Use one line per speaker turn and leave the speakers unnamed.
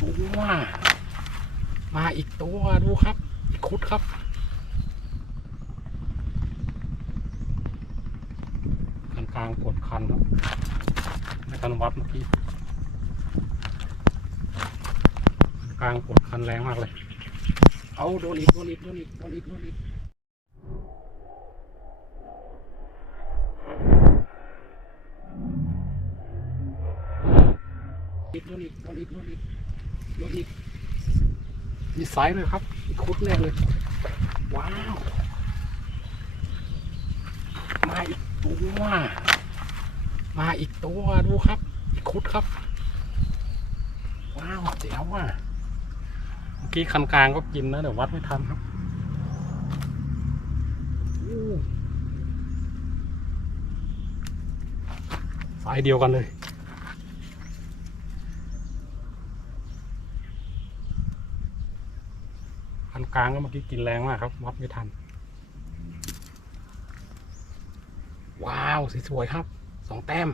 ตัว มาอีกตัวดูครับ อีกคุดครับคันกลางกดคันครับในการวัดเมื่อกี้กลางกดคันแรงมากเลย เอาโดนอีกโดนอีกโดนอีกโดนอีกโดนอีกโดนอีกโดนอีกโดนอีก ดนอีก มีไซส์เลยครับ อีกคุดแรกเลย ว้าว มาอีกตัว มาอีกตัวดูครับ อีกคุดครับ ว้าวเจ๋วอะ เมื่อกี้คันกลางก็กินนะเดี๋ยววัดไม่ทันครับสายเดียวกันเลย นกลางก็เมื่อกี้กินแรงมากครับวัดไม่ทัน ว้าวสวยครับสองแต้ม